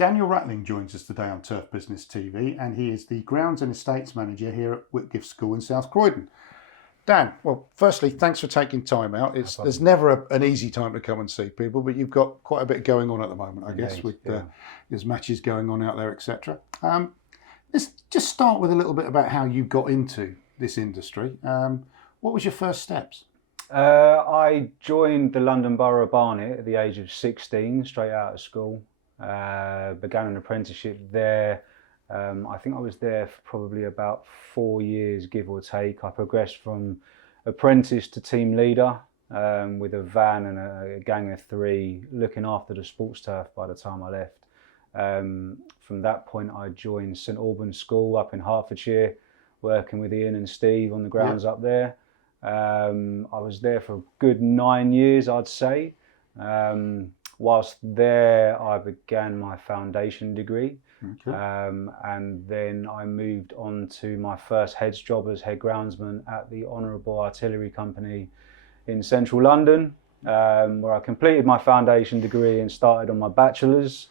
Daniel Ratling joins us today on Turf Business TV, and he is the Grounds and Estates Manager here at Whitgift School in South Croydon. Dan, well, firstly, thanks for taking time out. There's never an easy time to come and see people, but you've got quite a bit going on at the moment, I guess, with there's matches going on out there, etc. Let's just start with a little bit about how you got into this industry. What was your first steps? I joined the London Borough of Barnet at the age of 16, straight out of school. Began an apprenticeship there. I think I was there for probably about 4 years, give or take. I progressed from apprentice to team leader with a van and a gang of 3, looking after the sports turf by the time I left. From that point, I joined St Albans School up in Hertfordshire, working with Ian and Steve on the grounds up there. I was there for a good 9 years, I'd say. Whilst there, I began my foundation degree, and then I moved on to my first head's job as head groundsman at the Honourable Artillery Company in central London, where I completed my foundation degree and started on my bachelor's,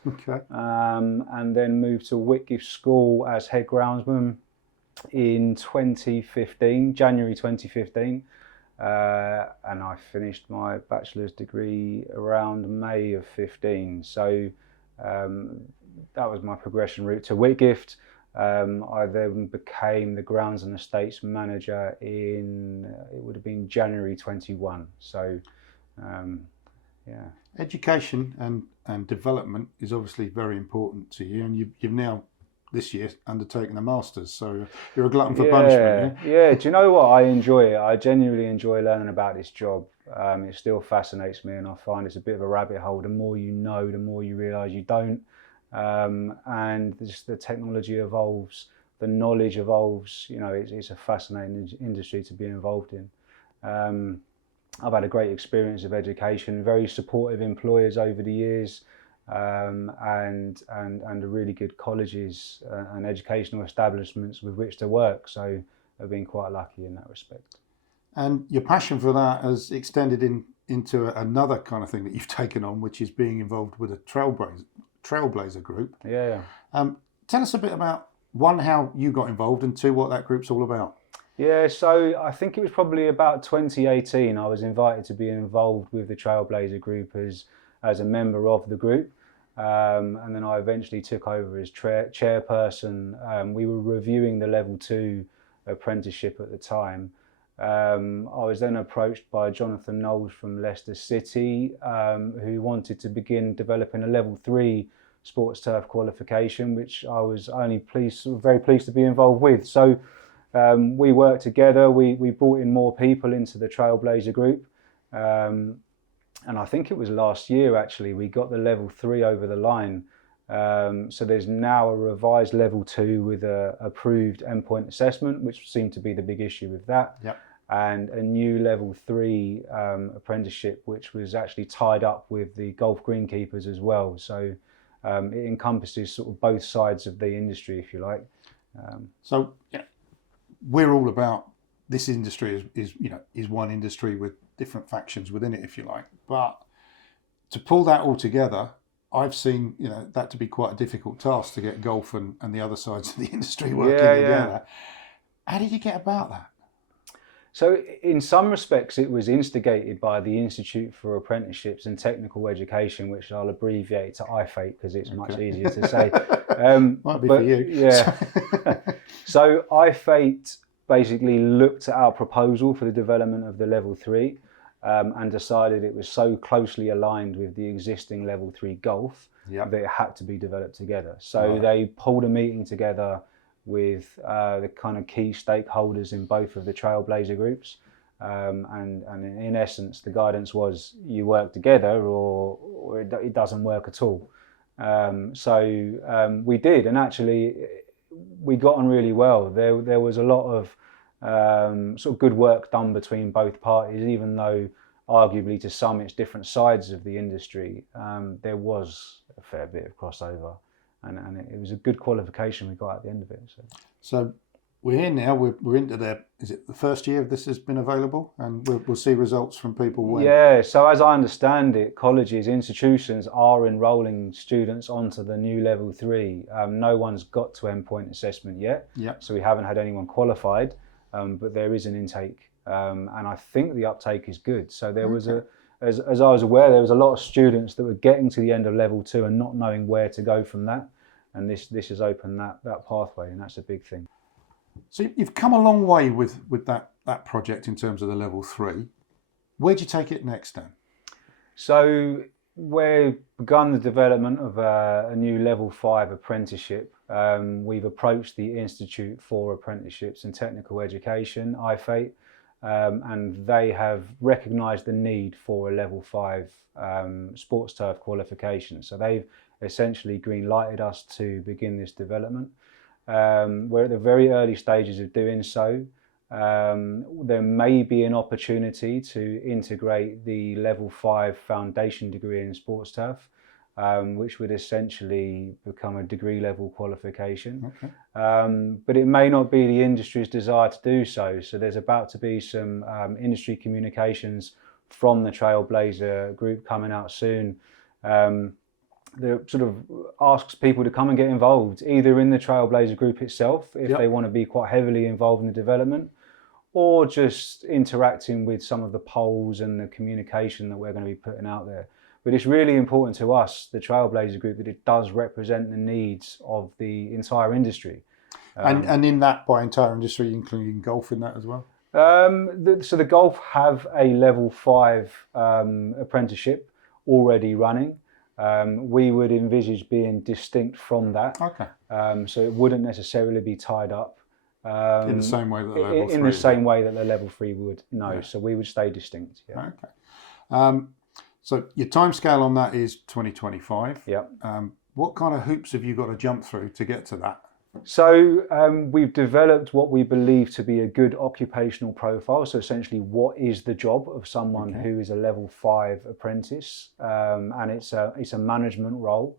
and then moved to Whitgift School as head groundsman in 2015, January 2015. And I finished my bachelor's degree around May of 15. So that was my progression route to Whitgift. I then became the Grounds and Estates Manager in, it would have been January 21. So, Education and development is obviously very important to you, and you've now this year undertaken a master's, so you're a glutton for punishment. Yeah, do you know what? I enjoy it. I genuinely enjoy learning about this job. It still fascinates me, and I find it's a bit of a rabbit hole. The more you know, the more you realise you don't. And just the technology evolves, the knowledge evolves. You know, it's a fascinating industry to be involved in. I've had a great experience of education, very supportive employers over the years. And really good colleges and educational establishments with which to work. So I've been quite lucky in that respect. And your passion for that has extended into another kind of thing that you've taken on, which is being involved with a trailblazer group. Yeah. Tell us a bit about, one, how you got involved, and 2, what that group's all about. Yeah, so I think it was probably about 2018 I was invited to be involved with the Trailblazer group as a member of the group. And then I eventually took over as chairperson. We were reviewing the level 2 apprenticeship at the time. I was then approached by Jonathan Knowles from Leicester City, who wanted to begin developing a level 3 sports turf qualification, which I was very pleased to be involved with. So we worked together. We brought in more people into the Trailblazer group. And I think it was last year, actually, we got the level 3 over the line. So there's now a revised level 2 with a approved endpoint assessment, which seemed to be the big issue with that. And a new level 3 apprenticeship, which was actually tied up with the golf greenkeepers as well. So it encompasses sort of both sides of the industry, if you like. So we're all about, this industry is one industry with different factions within it, if you like. But to pull that all together, I've seen that to be quite a difficult task, to get golf and the other sides of the industry working together. How did you get about that? So in some respects, it was instigated by the Institute for Apprenticeships and Technical Education, which I'll abbreviate to IFATE because it's much easier to say. Might be for you. Yeah. So IFATE basically looked at our proposal for the development of the level 3 and decided it was so closely aligned with the existing level 3 golf that it had to be developed together. So they pulled a meeting together with the kind of key stakeholders in both of the Trailblazer groups. And in essence, the guidance was you work together or it doesn't work at all. So we did, and actually we got on really well. There was a lot of sort of good work done between both parties, even though arguably to some it's different sides of the industry. There was a fair bit of crossover, and it was a good qualification we got at the end of it. So we're here now. We're into is it the first year this has been available, and we'll see results from people when. Yeah, so as I understand it, colleges, institutions are enrolling students onto the new level 3. No one's got to endpoint assessment yet, so we haven't had anyone qualified, but there is an intake, and I think the uptake is good. So there was as I was aware, there was a lot of students that were getting to the end of level 2 and not knowing where to go from that, and this has opened that pathway, and that's a big thing. So you've come a long way with that project in terms of the level 3. Where'd you take it next, Dan? So we've begun the development of a new level 5 apprenticeship. We've approached the Institute for Apprenticeships and Technical Education, IFATE, and they have recognised the need for a level 5 sports turf qualification. So they've essentially green-lighted us to begin this development. We're at the very early stages of doing so. There may be an opportunity to integrate the level 5 foundation degree in sports turf, which would essentially become a degree level qualification. But it may not be the industry's desire to do so. So there's about to be some industry communications from the Trailblazer group coming out soon. That sort of asks people to come and get involved, either in the Trailblazer group itself, if they want to be quite heavily involved in the development, or just interacting with some of the polls and the communication that we're going to be putting out there. But it's really important to us, the Trailblazer group, that it does represent the needs of the entire industry. And in that, by entire industry, including golf in that as well? So the golf have a level 5 apprenticeship already running. We would envisage being distinct from that. So it wouldn't necessarily be tied up. In the same way that the level 3 in the same way that the level 3 would. No, so we would stay distinct. So your timescale on that is 2025. Yeah. What kind of hoops have you got to jump through to get to that? So we've developed what we believe to be a good occupational profile. So essentially, what is the job of someone who is a level 5 apprentice? And it's a management role.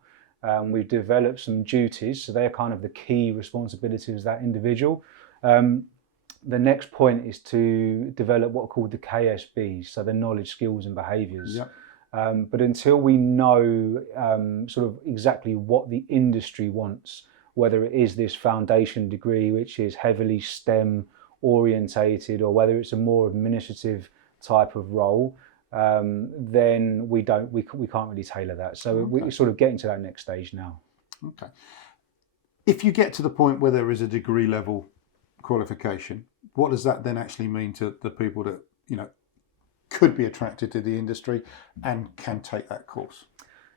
We've developed some duties, so they're kind of the key responsibilities of that individual. The next point is to develop what are called the KSBs, so the knowledge, skills and behaviours. But until we know sort of exactly what the industry wants, whether it is this foundation degree, which is heavily STEM orientated, or whether it's a more administrative type of role, then we can't really tailor that. So we're sort of getting to that next stage now. If you get to the point where there is a degree level qualification, what does that then actually mean to the people that could be attracted to the industry and can take that course?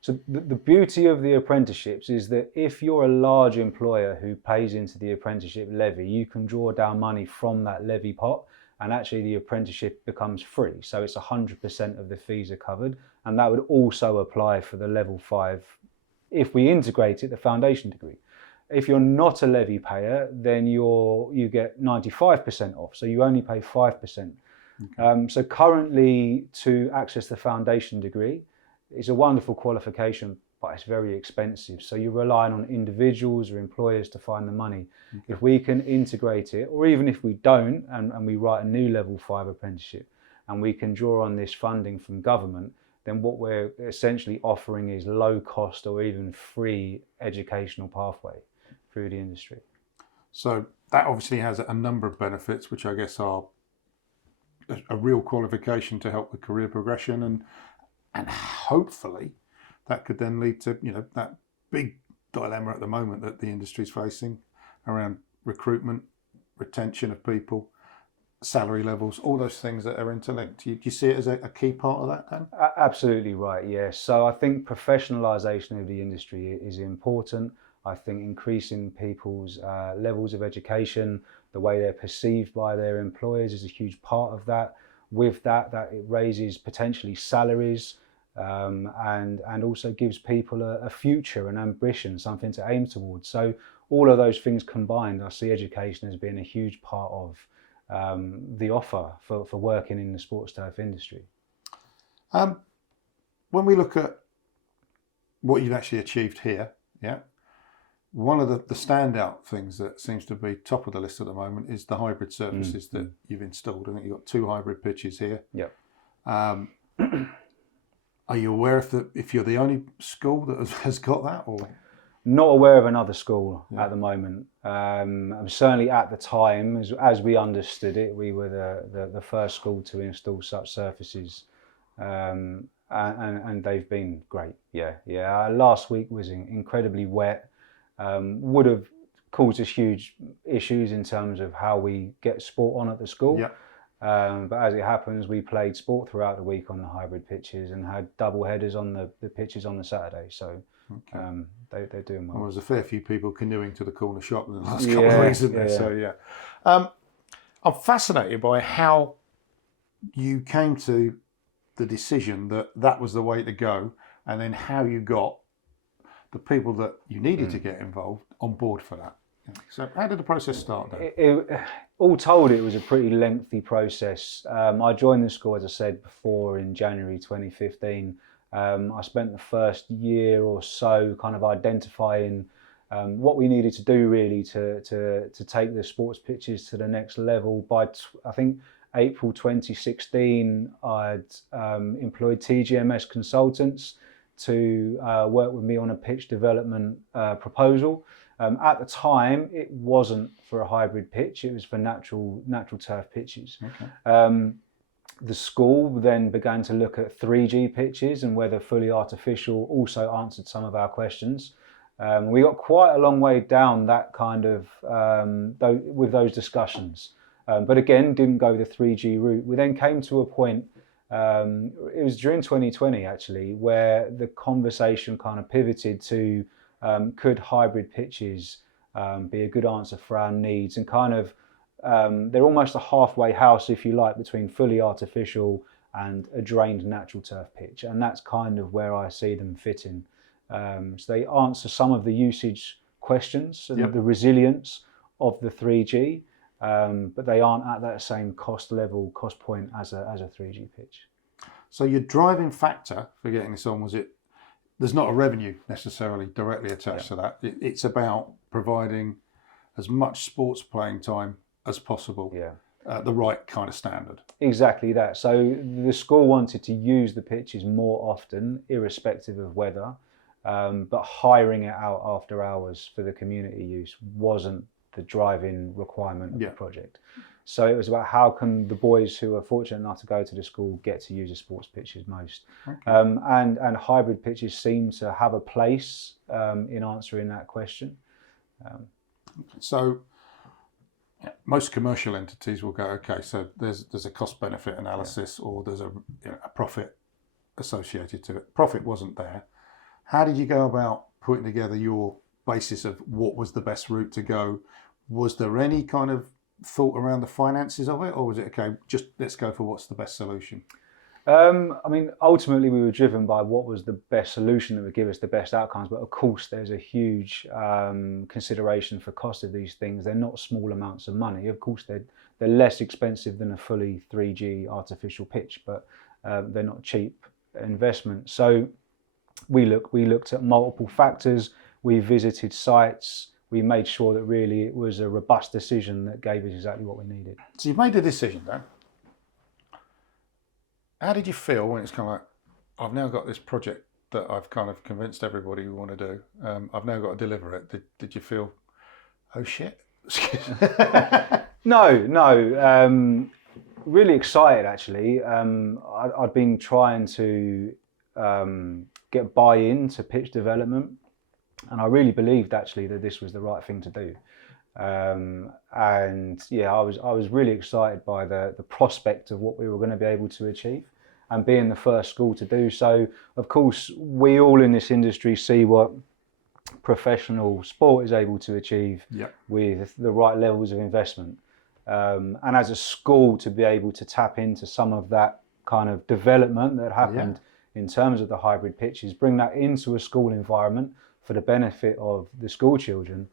So the beauty of the apprenticeships is that if you're a large employer who pays into the apprenticeship levy, you can draw down money from that levy pot, and actually the apprenticeship becomes free. So it's 100% of the fees are covered, and that would also apply for the level 5 if we integrate it, the foundation degree. If you're not a levy payer, then you get 95% off, so you only pay 5%. So currently, to access the foundation degree, it's a wonderful qualification, but it's very expensive. So you're relying on individuals or employers to find the money. If we can integrate it, or even if we don't, and we write a new level 5 apprenticeship, and we can draw on this funding from government, then what we're essentially offering is low cost or even free educational pathway through the industry. So that obviously has a number of benefits, which I guess are a real qualification to help with career progression, and hopefully that could then lead to that big dilemma at the moment that the industry is facing around recruitment, retention of people, salary levels, all those things that are interlinked. Do you see it as a key part of that, Dan? Absolutely right, yes. So I think professionalisation of the industry is important. I think increasing people's levels of education, the way they're perceived by their employers, is a huge part of that. With that it raises potentially salaries, and also gives people a future, an ambition, something to aim towards. So all of those things combined, I see education as being a huge part of the offer for working in the sports turf industry. When we look at what you've actually achieved here, One of the standout things that seems to be top of the list at the moment is the hybrid surfaces that you've installed. I think you've got 2 hybrid pitches here. Yep. Are you aware if you're the only school that has got that, or? Not aware of another school at the moment. Certainly at the time, as we understood it, we were the first school to install such surfaces, and they've been great. Yeah. Last week was incredibly wet. Would have caused us huge issues in terms of how we get sport on at the school. Yeah. But as it happens, we played sport throughout the week on the hybrid pitches and had double headers on the pitches on the Saturday. So they're doing well. Well, there's a fair few people canoeing to the corner shop in the last couple of weeks, isn't there? So I'm fascinated by how you came to the decision that was the way to go, and then how you got the people that you needed to get involved on board for that. So how did the process start then? All told, it was a pretty lengthy process. I joined the school, as I said before, in January 2015. I spent the first year or so kind of identifying what we needed to do really to take the sports pitches to the next level. By I think April 2016, I'd employed TGMS consultants to work with me on a pitch development proposal. At the time, it wasn't for a hybrid pitch; it was for natural turf pitches. Okay. The school then began to look at 3G pitches and whether fully artificial also answered some of our questions. We got quite a long way down that kind of with those discussions, but again didn't go the 3G route. We then came to a point. It was during 2020 actually, where the conversation kind of pivoted to could hybrid pitches be a good answer for our needs, and kind of they're almost a halfway house, if you like, between fully artificial and a drained natural turf pitch, and that's kind of where I see them fitting. So they answer some of the usage questions and the resilience of the 3G, but they aren't at that same cost point as a 3G pitch. So your driving factor for getting this on was there's not a revenue necessarily directly attached to that. It's about providing as much sports playing time as possible at the right kind of standard. Exactly that. So the school wanted to use the pitches more often, irrespective of weather, but hiring it out after hours for the community use wasn't the driving requirement of the project. So it was about how can the boys who are fortunate enough to go to the school get to use the sports pitches most. Okay. And hybrid pitches seem to have a place in answering that question. So most commercial entities will go, okay, so there's a cost benefit analysis or there's a profit associated to it. Profit wasn't there. How did you go about putting together your basis of what was the best route to go? Was there any kind of thought around the finances of it, or was it okay, just let's go for what's the best solution? I mean, ultimately we were driven by what was the best solution that would give us the best outcomes, but of course there's a huge consideration for cost of these things. They're not small amounts of money. Of course they're less expensive than a fully 3G artificial pitch, but they're not cheap investment. So we looked at multiple factors, we visited sites, we made sure that really it was a robust decision that gave us exactly what we needed. So you've made a decision, Dan. How did you feel when it's kind of like, I've now got this project that I've kind of convinced everybody we want to do. I've now got to deliver it. Did you feel, oh shit? No. Really excited actually. I'd been trying to get buy-in to pitch development, and I really believed actually that this was the right thing to do. And yeah, I was really excited by the prospect of what we were going to be able to achieve, and being the first school to do so. Of course, we all in this industry see what professional sport is able to achieve with the right levels of investment. And as a school, to be able to tap into some of that kind of development that happened in terms of the hybrid pitches, bring that into a school environment for the benefit of the school children,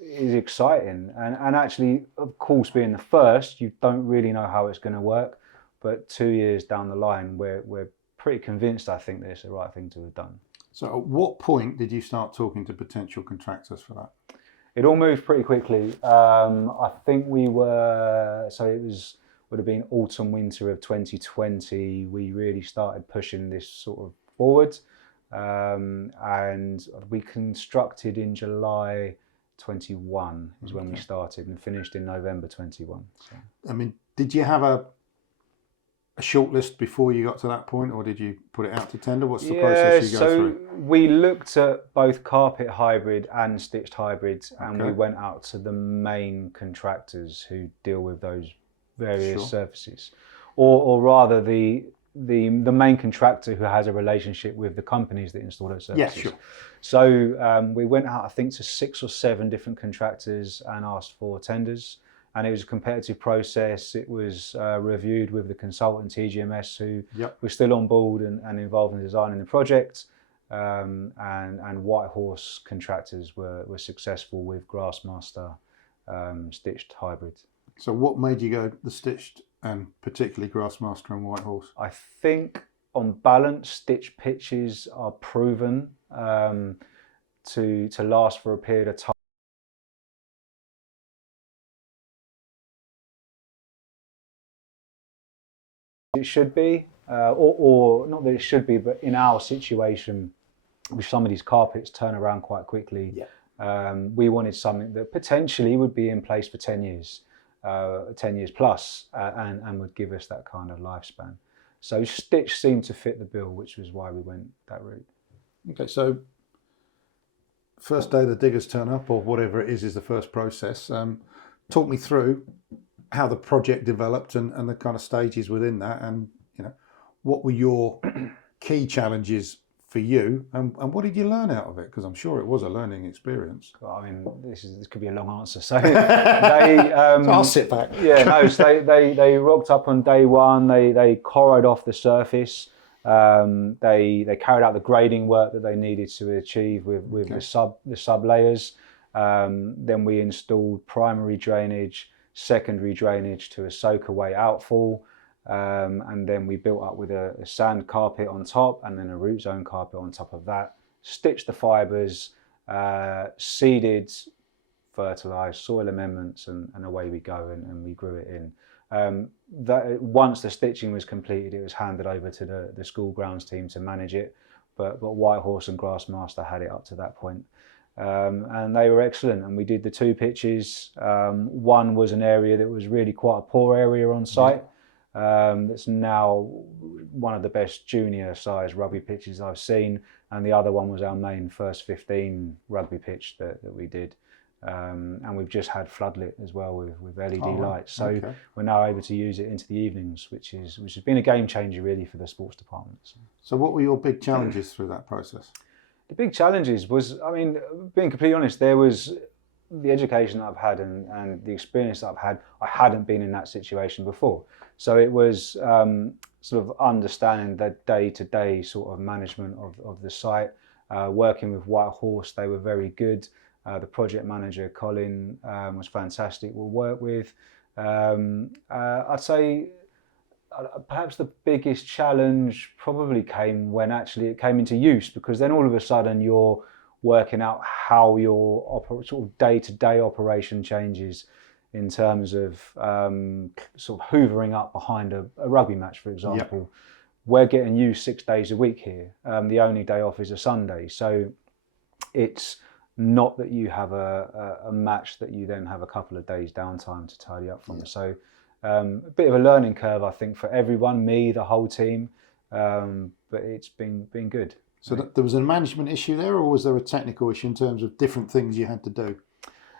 is exciting. And actually, of course, being the first, you don't really know how it's going to work. But 2 years down the line, we're pretty convinced, I think, that it's the right thing to have done. So at what point did you start talking to potential contractors for that? It all moved pretty quickly. I think would have been autumn winter of 2020. We really started pushing this sort of forward, and we constructed in July 21 is when we started, and finished in November 21. So. I mean, did you have a short list before you got to that point, or did you put it out to tender? What's the process you go through? We looked at both carpet hybrid and stitched hybrids, and we went out to the main contractors who deal with those various surfaces, or rather the main contractor who has a relationship with the companies that install those surfaces. Yeah, sure. So we went out, I think, to 6 or 7 different contractors and asked for tenders. And it was a competitive process. It was reviewed with the consultant TGMS, who was still on board and involved in designing the project. And White Horse contractors were successful with Grassmaster stitched hybrid. So what made you go the stitched, and particularly Grassmaster and White Horse? I think on balance, stitched pitches are proven to last for a period of time. It should be, or not that it should be, but in our situation, with some of these carpets turn around quite quickly. We wanted something that potentially would be in place for 10 years, 10 years plus, and would give us that kind of lifespan. So stitch seemed to fit the bill, which was why we went that route. Okay, so first day the diggers turn up, or whatever it is the first process. Talk me through how the project developed and the kind of stages within that, and what were your key challenges for you, and what did you learn out of it? Because I'm sure it was a learning experience. Well, I mean, this could be a long answer. So so I'll sit back. Yeah, no. So they rocked up on day one. They corroed off the surface. They carried out the grading work that they needed to achieve with the sub layers. Then we installed primary drainage, secondary drainage to a soak away outfall, and then we built up with a sand carpet on top, and then a root zone carpet on top of that. Stitched the fibres, seeded, fertilised, soil amendments, and away we go, and we grew it in. Once the stitching was completed, it was handed over to the school grounds team to manage it, but White Horse and Grassmaster had it up to that point. And they were excellent, and we did the 2 pitches. One was an area that was really quite a poor area on site. That's now one of the best junior size rugby pitches I've seen, and the other one was our main first 15 rugby pitch that we did. And we've just had floodlit as well with LED lights, so we're now able to use it into the evenings, which has been a game changer really for the sports department. So what were your big challenges through that process? The big challenges was, I mean, being completely honest, there was the education that I've had and the experience that I've had. I hadn't been in that situation before. So it was sort of understanding the day-to-day sort of management of the site, working with White Horse. They were very good. The project manager, Colin, was fantastic. We'll work with. I'd say perhaps the biggest challenge probably came when actually it came into use, because then all of a sudden you're working out how your sort of day-to-day operation changes in terms of sort of hoovering up behind a rugby match, for example. We're getting used 6 days a week here. The only day off is a Sunday. So it's not that you have a match that you then have a couple of days downtime to tidy up from. So a bit of a learning curve, I think, for everyone, me, the whole team, but it's been good. So there was a management issue there, or was there a technical issue in terms of different things you had to do?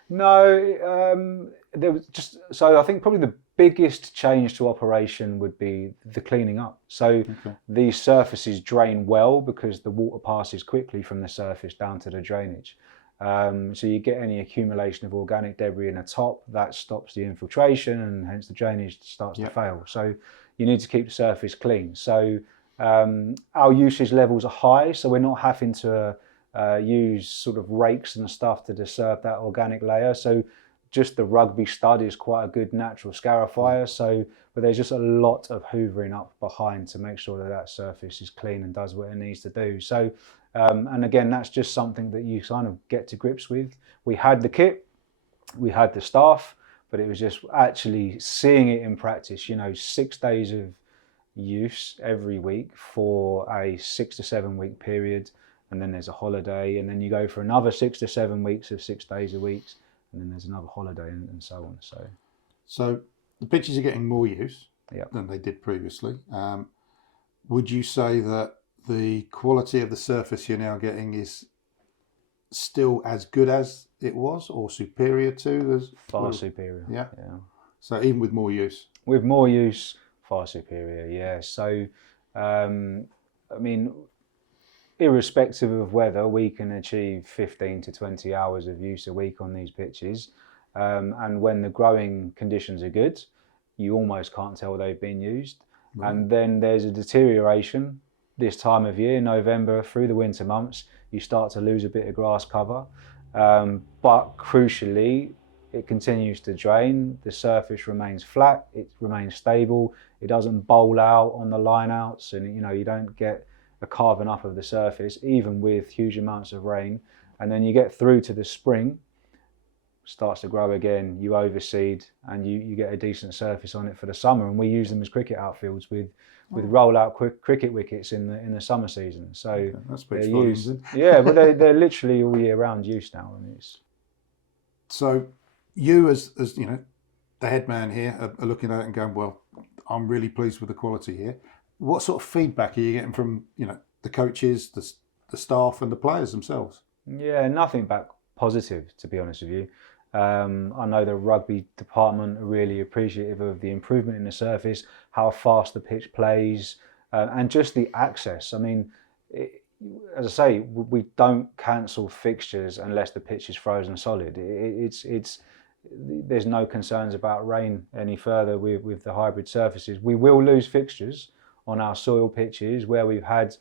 No, there was just, so I think probably the biggest change to operation would be the cleaning up. So these surfaces drain well because the water passes quickly from the surface down to the drainage. So you get any accumulation of organic debris in the top, that stops the infiltration, and hence the drainage starts to fail. So you need to keep the surface clean. So our usage levels are high, so we're not having to use sort of rakes and stuff to disturb that organic layer. So just the rugby stud is quite a good natural scarifier. So, but there's just a lot of hoovering up behind to make sure that surface is clean and does what it needs to do. So And again, that's just something that you kind of get to grips with. We had the kit, we had the staff, but it was just actually seeing it in practice, 6 days of use every week for a 6 to 7 week period. And then there's a holiday, and then you go for another 6 to 7 weeks of 6 days a week, and then there's another holiday, and so on. So the pitches are getting more use Yep. than they did previously. Would you say that the quality of the surface you're now getting is still as good as it was, or superior to? Far superior. Yeah. Yeah. So even with more use? With more use, far superior, yeah. So, I mean, irrespective of weather, we can achieve 15 to 20 hours of use a week on these pitches. And when the growing conditions are good, you almost can't tell they've been used. Right. And then there's a deterioration this time of year, November through the winter months, you start to lose a bit of grass cover. But crucially, it continues to drain, the surface remains flat, it remains stable, it doesn't bowl out on the line outs, and you don't get a carving up of the surface, even with huge amounts of rain. And then you get through to the spring, starts to grow again, you overseed, and you get a decent surface on it for the summer. And we use them as cricket outfields with roll-out cricket wickets in the summer season. So okay, that's they're used. Yeah, but they're literally all year round use now, and it's. So you as the head man here are looking at it and going, well, I'm really pleased with the quality here. What sort of feedback are you getting from the coaches, the staff, and the players themselves? Yeah, nothing but positive, to be honest with you. I know the rugby department are really appreciative of the improvement in the surface, how fast the pitch plays, and just the access. I mean, as I say, we don't cancel fixtures unless the pitch is frozen solid. There's no concerns about rain any further with the hybrid surfaces. We will lose fixtures on our soil pitches where we've had,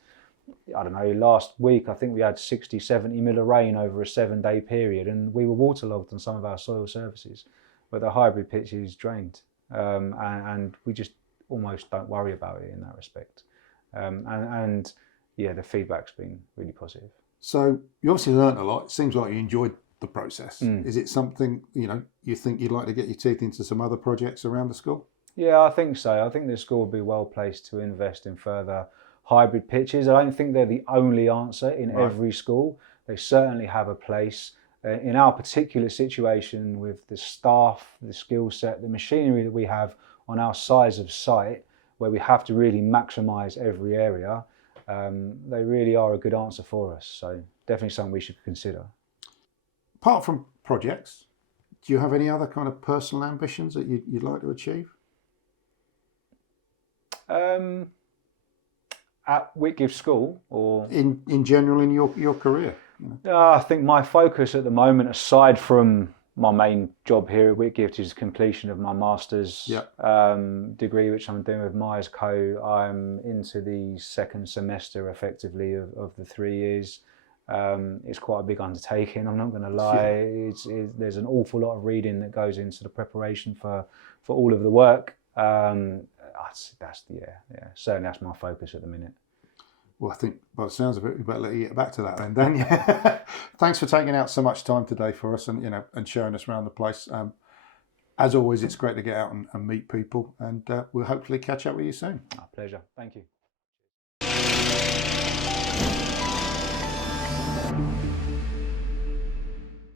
I don't know, last week I think we had 60, 70 mil of rain over a 7-day period, and we were waterlogged on some of our soil surfaces, but the hybrid pitch is drained, and we just almost don't worry about it in that respect. And yeah, the feedback's been really positive. So you obviously learnt a lot. It seems like you enjoyed the process. Is it something you think you'd like to get your teeth into some other projects around the school? Yeah, I think so. I think the school will be well placed to invest in further hybrid pitches. I don't think they're the only answer in every school. They certainly have a place. In our particular situation with the staff, the skill set, the machinery that we have on our size of site, where we have to really maximise every area, they really are a good answer for us. So definitely something we should consider. Apart from projects, do you have any other kind of personal ambitions that you'd like to achieve? At Whitgift School, or in general in your career? I think my focus at the moment, aside from my main job here at Whitgift, is completion of my master's degree, which I'm doing with Myers Co. I'm into the second semester, effectively, of the 3 years. It's quite a big undertaking, I'm not going to lie. There's an awful lot of reading that goes into the preparation for all of the work. Certainly that's my focus at the minute. Well, I think by the sounds of it, we better let you get back to that then, Dan. Yeah. Thanks for taking out so much time today for us and showing us around the place. As always, it's great to get out and meet people, and we'll hopefully catch up with you soon. Pleasure. Thank you.